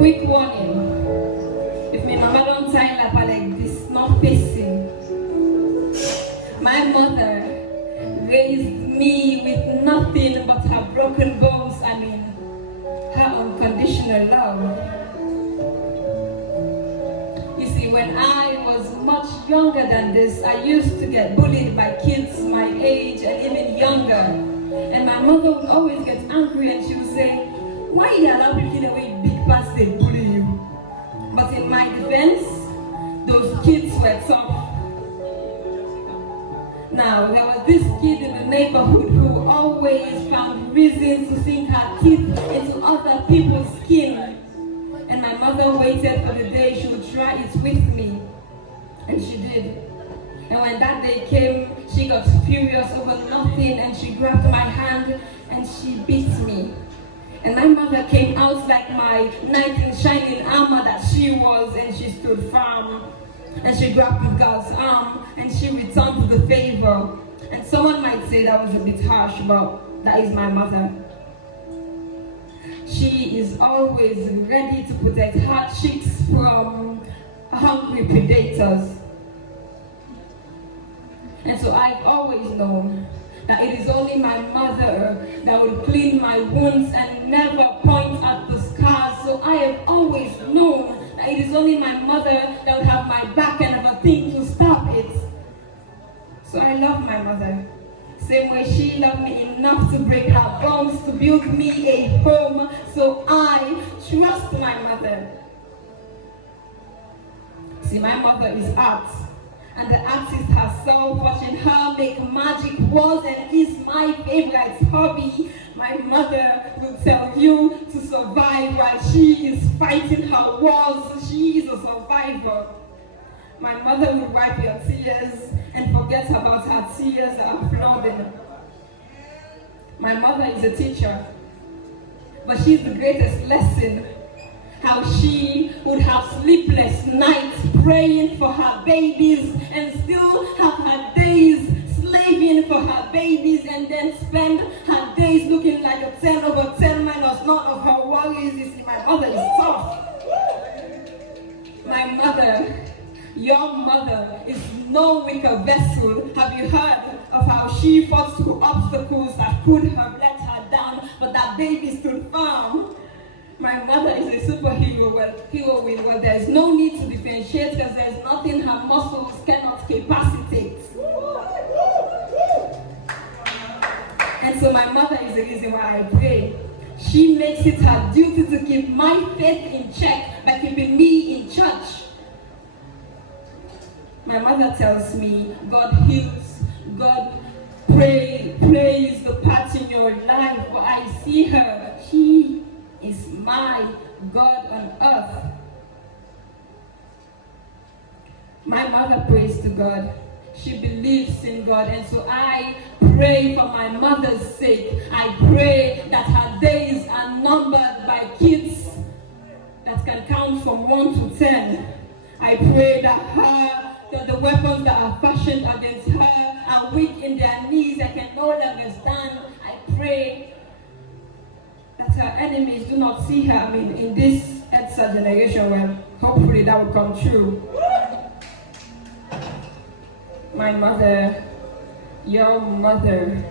Quick warning, if my mama don't tie up like this, not facing. My mother raised me with nothing but her broken bones, her unconditional love. You see, when I was much younger than this, I used to get bullied by kids my age and even younger. And my mother would always get angry and she would say, why you allow people away big past they bully you? But in my defense, those kids were tough. Now, there was this kid in the neighborhood who always found reasons to sink her teeth into other people's skin. And my mother waited for the day she would try it with me. And she did. And when that day came, she got furious over nothing and she grabbed my hand and she beat me. And my mother came out like my knight in shining armor that she was, and she stood firm. And she grabbed the girl's arm and she returned to the favor. And someone might say that was a bit harsh, but that is my mother. She is always ready to protect her chicks from hungry predators. And so I've always known that it is only my mother that will clean my wounds and never point at the scars. So I have always known that it is only my mother that will have my back and never think to stop it. So I love my mother. Same way she loved me enough to break her bones to build me a home. So I trust my mother. See, my mother is art. And the artist herself, watching her make magic was and is my favorite hobby. My mother will tell you to survive while she is fighting her wars. She is a survivor. My mother will wipe your tears and forget about her tears that are flooding. My mother is a teacher, but she's the greatest lesson. How she would have sleepless nights praying for her babies and still have her days slaving for her babies and then spend her days looking like a 10 over 10 minus none of her worries. You see, my mother is tough. My mother, your mother, is no weaker vessel. Have you heard of how she fought through obstacles that could have let her down, but that baby stood firm? My mother is a superhero, well, there's no need to differentiate because there's nothing her muscles cannot capacitate. And so my mother is the reason why I pray. She makes it her duty to keep my faith in check by keeping me in church. My mother tells me, God heals, God plays the part in your life, but I see her. She is my God on earth. My mother prays to God. She believes in God, and so I pray for my mother's sake. I pray that her days are numbered by kids that can count from 1 to 10. I pray that the weapons that are fashioned against her are weak in their knees and can no longer stand. I pray that her enemies do not see her, in this EDSA generation, well, hopefully that will come true. My mother, your mother,